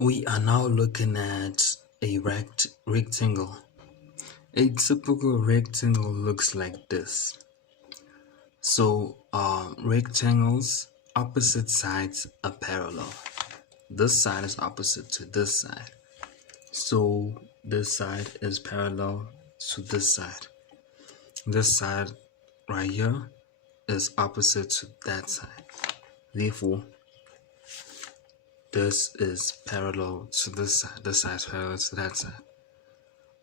We are now looking at a rectangle. A typical rectangle looks like this. So rectangles, opposite sides are parallel. This side is opposite to this side. So this side is parallel to this side. This side right here is opposite to that side. Therefore, this is parallel to this side. This side is parallel to that side.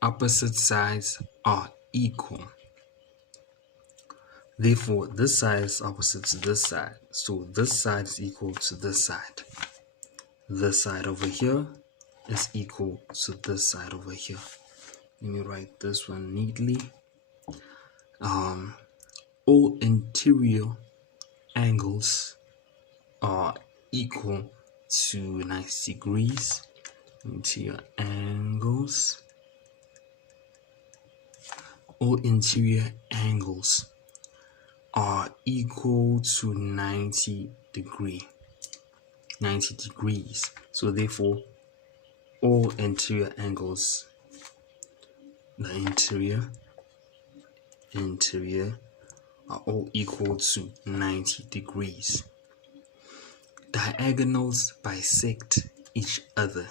Opposite sides are equal. Therefore, this side is opposite to this side. So this side is equal to this side. This side over here is equal to this side over here. Let me write this one neatly. All interior angles are equal to 90 degrees. Interior angles. All interior angles are equal to 90 degrees. So therefore, all interior angles, the interior are all equal to 90 degrees. Diagonals bisect each other.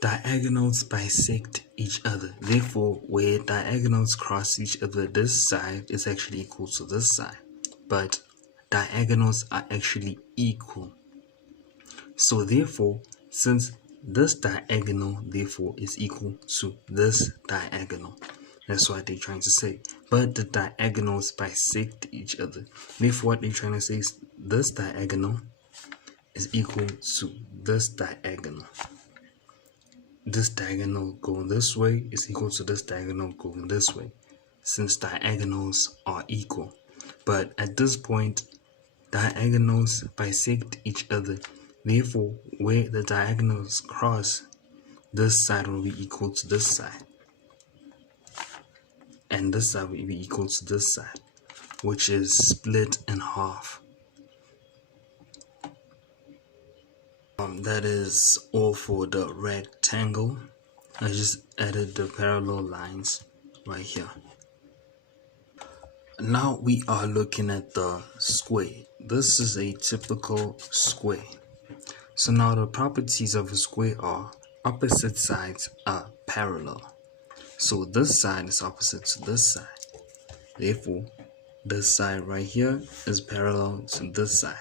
Diagonals bisect each other. Therefore, where diagonals cross each other, this side is actually equal to this side. But diagonals are actually equal. So therefore, since this diagonal therefore is equal to this diagonal, that's what they're trying to say. But the diagonals bisect each other. Therefore, what they're trying to say is this diagonal is equal to this diagonal. This diagonal going this way is equal to this diagonal going this way, since diagonals are equal. But at this point, diagonals bisect each other. Therefore, where the diagonals cross, this side will be equal to this side. And this side will be equal to this side, which is split in half. That is all for the rectangle. I just added the parallel lines right here. Now we are looking at the square. This is a typical square. So now the properties of a square are opposite sides are parallel. So this side is opposite to this side. Therefore, this side right here is parallel to this side.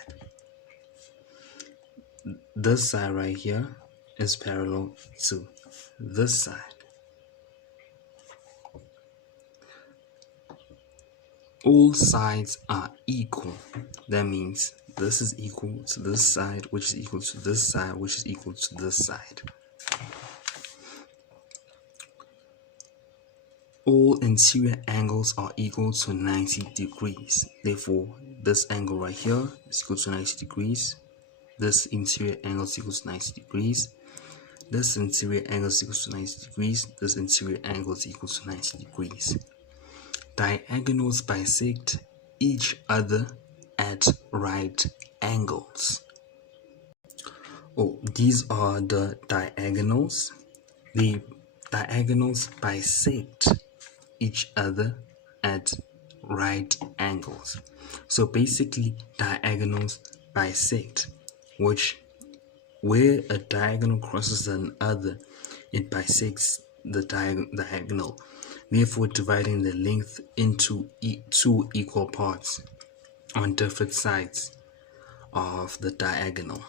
This side right here is parallel to this side. All sides are equal. That means this is equal to this side, which is equal to this side, which is equal to this side. All interior angles are equal to 90 degrees. Therefore, this angle right here is equal to 90 degrees. This interior angle is equal to 90 degrees. This interior angle is equal to 90 degrees. This interior angle is equal to 90 degrees. Diagonals bisect each other at right angles. Oh, these are the diagonals. The diagonals bisect each other at right angles. So basically, diagonals bisect, which where a diagonal crosses another, it bisects the diagonal, therefore dividing the length into two equal parts on different sides of the diagonal.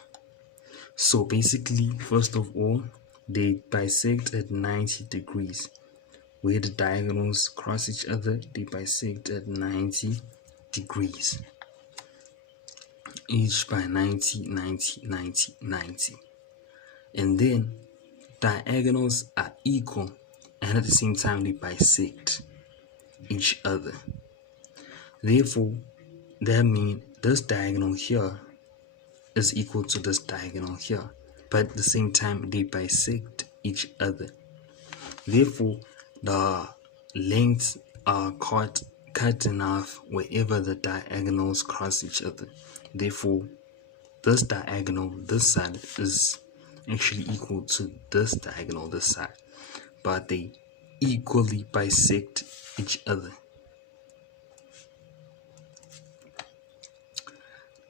So basically, first of all, they bisect at 90 degrees. Where the diagonals cross each other, they bisect at 90 degrees. Each by 90, 90, 90, 90. And then diagonals are equal, and at the same time they bisect each other. Therefore, that means this diagonal here is equal to this diagonal here, but at the same time they bisect each other. Therefore, the lengths are cut in half wherever the diagonals cross each other. Therefore, this diagonal, this side, is actually equal to this diagonal, this side, but they equally bisect each other.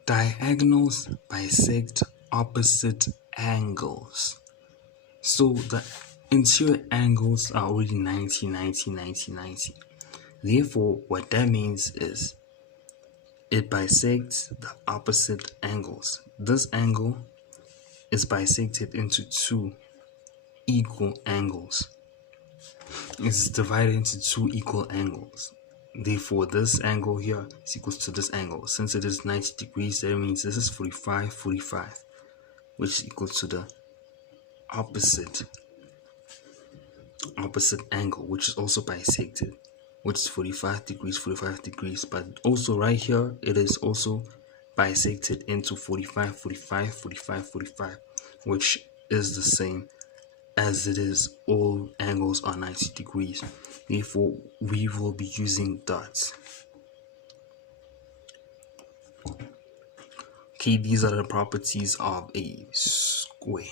Diagonals bisect opposite angles. So the interior angles are already 90, 90, 90, 90. Therefore, what that means is it bisects the opposite angles. This angle is bisected into two equal angles. It's divided into two equal angles. Therefore, this angle here is equal to this angle. Since it is 90 degrees, that means this is 45, 45, which is equal to the opposite angle, which is also bisected, which is 45 degrees, 45 degrees. But also right here, it is also bisected into 45, 45, 45, 45, which is the same as it is all angles are 90 degrees. Therefore, we will be using dots. Okay, these are the properties of a square.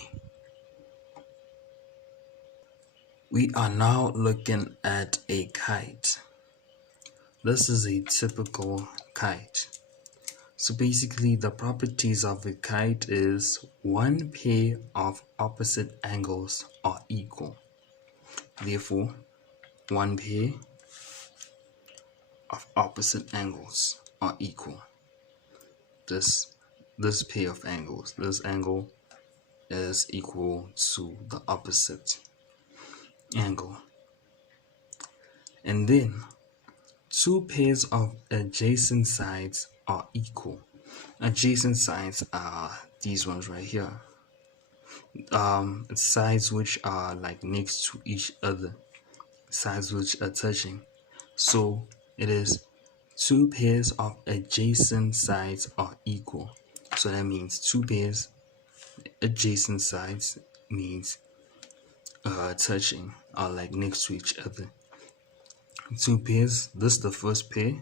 We are now looking at a kite. This is a typical kite. So basically, the properties of a kite is one pair of opposite angles are equal. Therefore, one pair of opposite angles are equal. This pair of angles, this angle is equal to the opposite angle. And then two pairs of adjacent sides are equal. Adjacent sides are these ones right here. Sides which are like next to each other, sides which are touching. So it is two pairs of adjacent sides are equal. So that means two pairs adjacent sides means touching are like next to each other. Two pairs, this is the first pair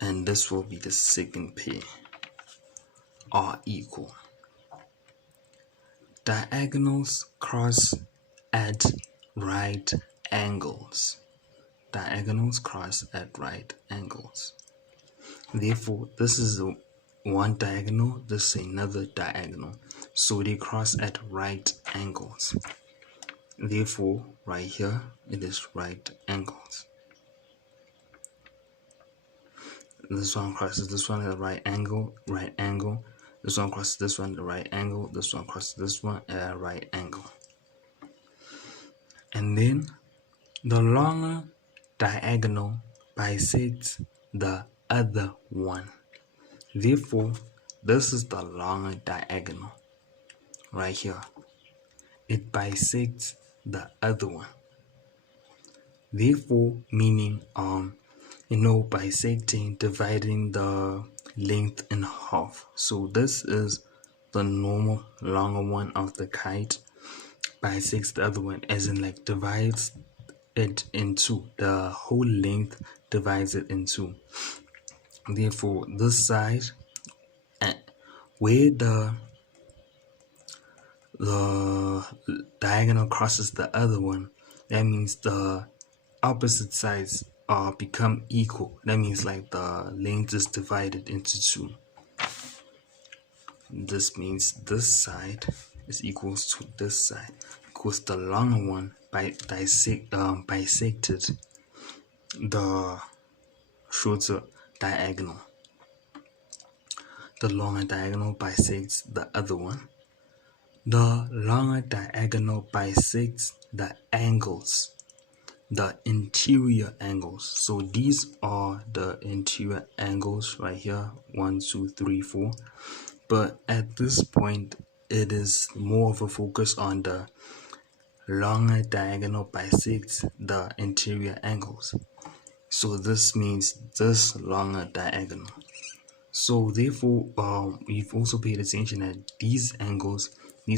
and this will be the second pair, are equal. Diagonals cross at right angles. Diagonals cross at right angles. Therefore, this is one diagonal, this is another diagonal. So they cross at right angles. Therefore, right here, it is right angles. This one crosses this one at a right angle. This one crosses this one at a right angle. This one crosses this one at a right angle. And then the longer diagonal bisects the other one. Therefore, this is the longer diagonal right here. It bisects the other one. Therefore, meaning bisecting, dividing the length in half. So this is the normal longer one of the kite, bisects the other one, as in like divides it in two. The whole length divides it in two. Therefore, this side, where the diagonal crosses the other one, that means the opposite sides become equal. That means like the length is divided into two. This means this side is equals to this side, because the longer one bisected the shorter diagonal. The longer diagonal bisects the other one. The longer diagonal bisects the angles, the interior angles. So these are the interior angles right here, 1, 2, 3, 4. But at this point, it is more of a focus on the longer diagonal bisects the interior angles. So this means this longer diagonal. So therefore, we've also paid attention that these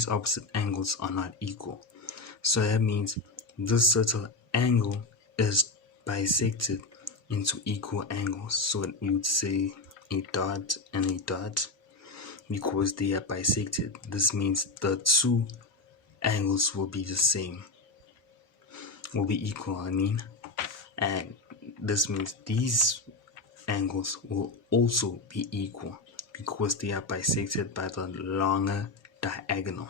opposite angles are not equal. So that means this certain angle is bisected into equal angles. So you would say a dot and a dot. because they are bisected. This means the two angles will be the same, will be equal, and this means these angles will also be equal because they are bisected by the longer diagonal.